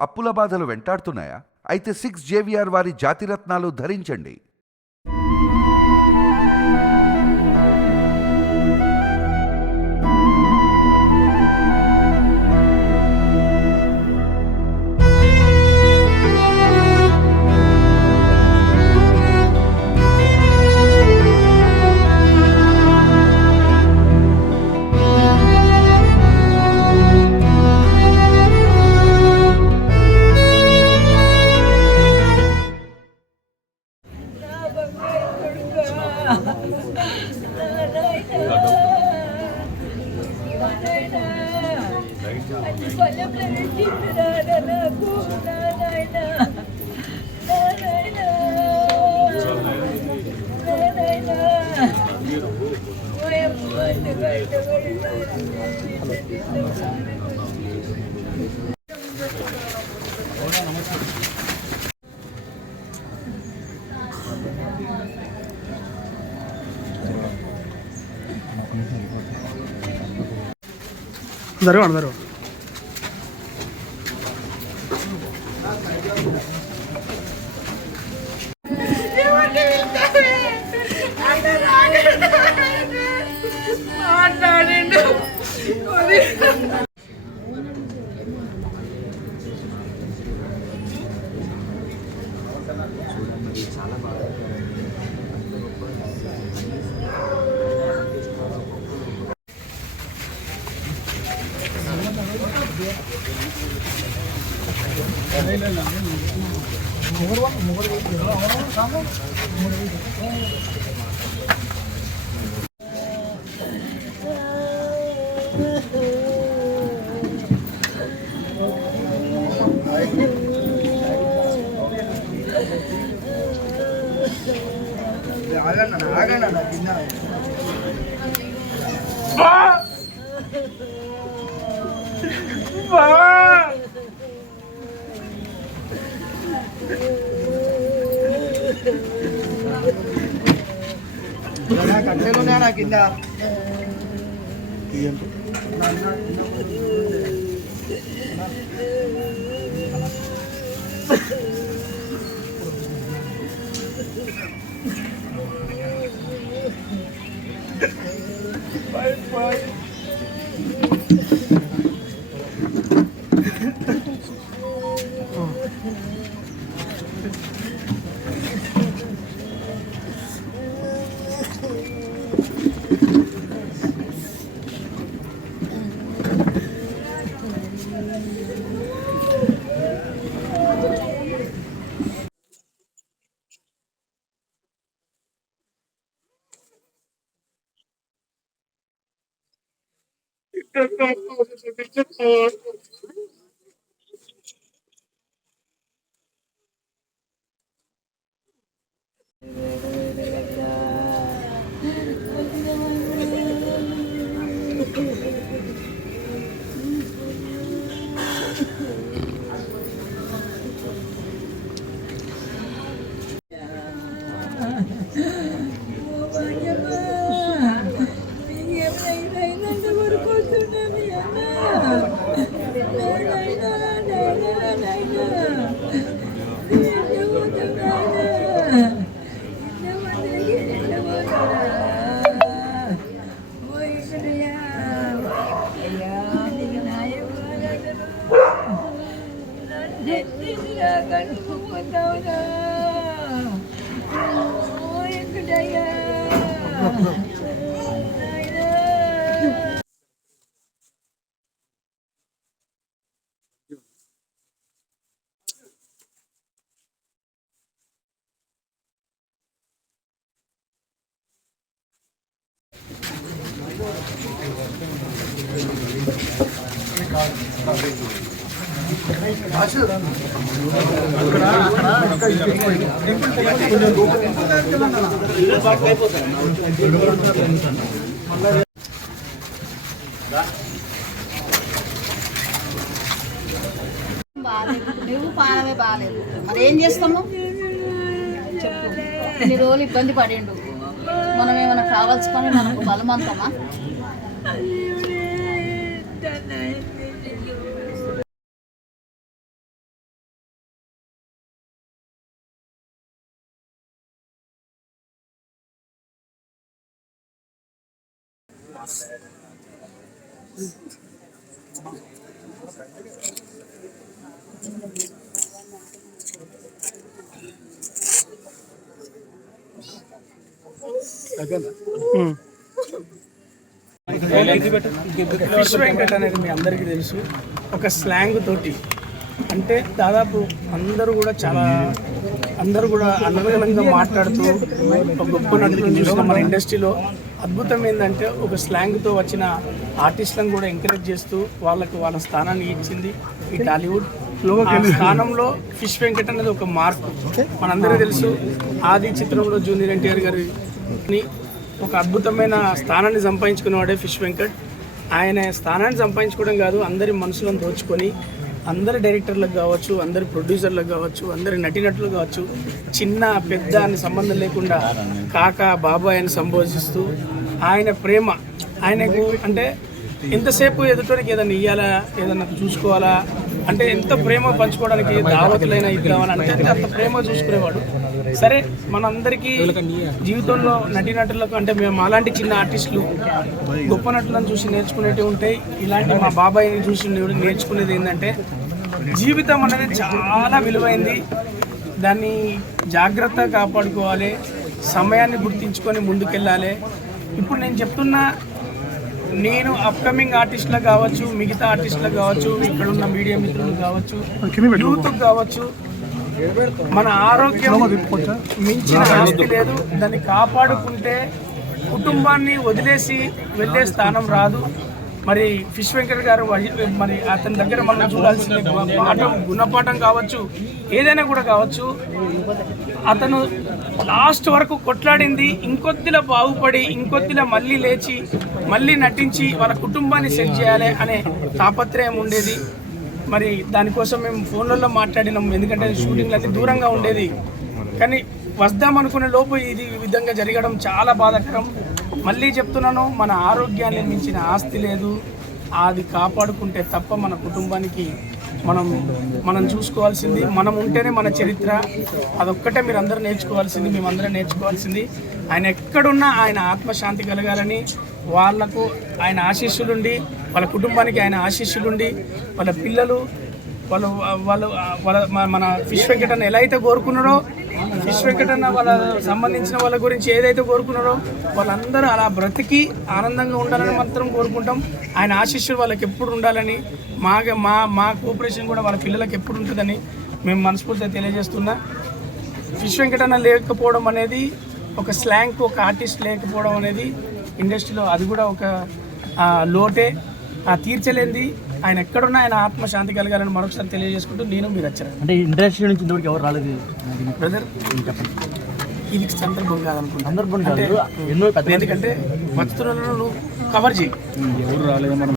అప్పుల బాధలు వెంటాడుతున్నాయా? అయితే 6JVR వారి జాతిరత్నాలు ధరించండి. అందరూ చాలా బాగా ఆగండి కింద కట్టెలున్నా కింద నువ్వు పాలమే బాగాలేదు మరి ఏం చేస్తాము ఇన్ని రోజులు ఇబ్బంది పడిండు మనం ఏమైనా కావాల్సుకొని మనకు బలవంతమా ఫిష్ వెంకట్ అనేది మీ అందరికీ తెలుసు. ఒక స్లాంగ్ తోటి అంటే దాదాపు అందరూ కూడా అనుగుణంగా మాట్లాడుతూ ఒక గొప్ప నటులను చూసిన మన ఇండస్ట్రీలో అద్భుతం ఏంటంటే ఒక స్లాంగ్తో వచ్చిన ఆర్టిస్టులను కూడా ఎంకరేజ్ చేస్తూ వాళ్ళ స్థానాన్ని ఇచ్చింది ఈ టాలీవుడ్. ఆ స్థానంలో ఫిష్ వెంకట్ అనేది ఒక మార్పు. మనందరూ తెలుసు ఆది చిత్రంలో జూనియర్ ఎన్టీఆర్ గారిని ఒక అద్భుతమైన స్థానాన్ని సంపాదించుకునేవాడే ఫిష్ వెంకట్. ఆయన స్థానాన్ని సంపాదించుకోవడం కాదు, అందరి మనసులను దోచుకొని అందరి డైరెక్టర్లకు కావచ్చు, అందరి ప్రొడ్యూసర్లకు కావచ్చు, అందరి నటీనటులు కావచ్చు, చిన్న పెద్ద అని సంబంధం లేకుండా కాకా బాబాయ్ అని సంబోధిస్తూ ఆయన ప్రేమ ఆయనకు అంటే ఎంతసేపు ఎదుటోనికి ఏదైనా ఇవ్వాలా, ఏదైనా చూసుకోవాలా అంటే ఎంత ప్రేమ పంచుకోవడానికి దావతులైనా ఇద్దామని అంటే అంత ప్రేమ చూసుకునేవాడు. సరే మనందరికీ జీవితంలో నటీనటులకు అంటే మేము అలాంటి చిన్న ఆర్టిస్టులు గొప్ప నటులను చూసి నేర్చుకునేవి ఉంటాయి. ఇలాంటి మా బాబాయ్ని చూసి నేర్చుకునేది ఏంటంటే జీవితం అనేది చాలా విలువైంది, దాన్ని జాగ్రత్తగా కాపాడుకోవాలి, సమయాన్ని గుర్తించుకొని ముందుకెళ్ళాలి. ఇప్పుడు నేను చెప్తున్నా, నేను అప్కమింగ్ ఆర్టిస్టులకు కావచ్చు, మిగతా ఆర్టిస్టులకు కావచ్చు, ఇక్కడున్న మీడియా మిత్రులకు కావచ్చు, యూత్కి కావచ్చు, మన ఆరోగ్యం మించిన ఆస్తి లేదు. దాన్ని కాపాడుకుంటే కుటుంబాన్ని వదిలేసి వెళ్ళే స్థానం రాదు. మరి ఫిష్ వెంకట్ గారు మరి అతని దగ్గర మనం చూడాల్సిన పాఠం గుణపాఠం కావచ్చు, ఏదైనా కూడా కావచ్చు. అతను లాస్ట్ వరకు కొట్లాడింది ఇంకొద్దిలా బాగుపడి ఇంకొద్దిలా మళ్ళీ లేచి మళ్ళీ నటించి వాళ్ళ కుటుంబాన్ని సెట్ చేయాలి అనే తాపత్రయం ఉండేది. మరి దానికోసం మేము ఫోన్లలో మాట్లాడినాం, ఎందుకంటే షూటింగ్లు అతి దూరంగా ఉండేది. కానీ వద్దాం అనుకునే లోపు ఇది ఈ విధంగా జరగడం చాలా బాధాకరం. మళ్ళీ చెప్తున్నాను, మన ఆరోగ్యాన్ని మించిన ఆస్తి లేదు. అది కాపాడుకుంటే తప్ప మన కుటుంబానికి మనం చూసుకోవాల్సింది మనం ఉంటేనే మన చరిత్ర. అదొక్కటే మీరు అందరూ నేర్చుకోవాల్సింది, మేమందరం నేర్చుకోవాల్సింది. ఆయన ఎక్కడున్నా ఆయన ఆత్మశాంతి కలగాలని, వాళ్లకు ఆయన ఆశీస్సులుండి, వాళ్ళ కుటుంబానికి ఆయన ఆశీస్సులుండి, వాళ్ళ పిల్లలు వాళ్ళ మన ఫిష్ వెంకట్ అన్న ఎలా అయితే కోరుకున్నారో, ఫిష్ వెంకట్ అన్న వాళ్ళ సంబంధించిన వాళ్ళ గురించి ఏదైతే కోరుకున్నారో వాళ్ళందరూ అలా బ్రతికి ఆనందంగా ఉండాలని మాత్రం కోరుకుంటాం. ఆయన ఆశీస్సులు వాళ్ళకి ఎప్పుడు ఉండాలని, మా కోఆపరేషన్ కూడా వాళ్ళ పిల్లలకి ఎప్పుడు ఉంటుందని మేము మనస్ఫూర్తిగా తెలియజేస్తున్నా. ఫిష్ వెంకట్ అన్న లేకపోవడం అనేది ఒక స్లాంగ్, ఒక ఆర్టిస్ట్ లేకపోవడం అనేది ఇండస్ట్రీలో అది కూడా ఒక లోటే, తీర్చలేంది. ఆయన ఎక్కడున్నా ఆయన ఆత్మశాంతి కలగాలని మరొకసారి తెలియజేసుకుంటూ నేను మీరు వచ్చారు. అంటే ఇండస్ట్రీ నుంచి ఇంతవరకు ఎవరు రాలేదు బ్రదర్, చెప్పండి. ఇది సందర్భం కాదనుకుంటా, సందర్భం కాదు, ఎన్నో ఎందుకంటే వస్తువులను నువ్వు కవర్ చేయి. ఎవరు రాలేదు.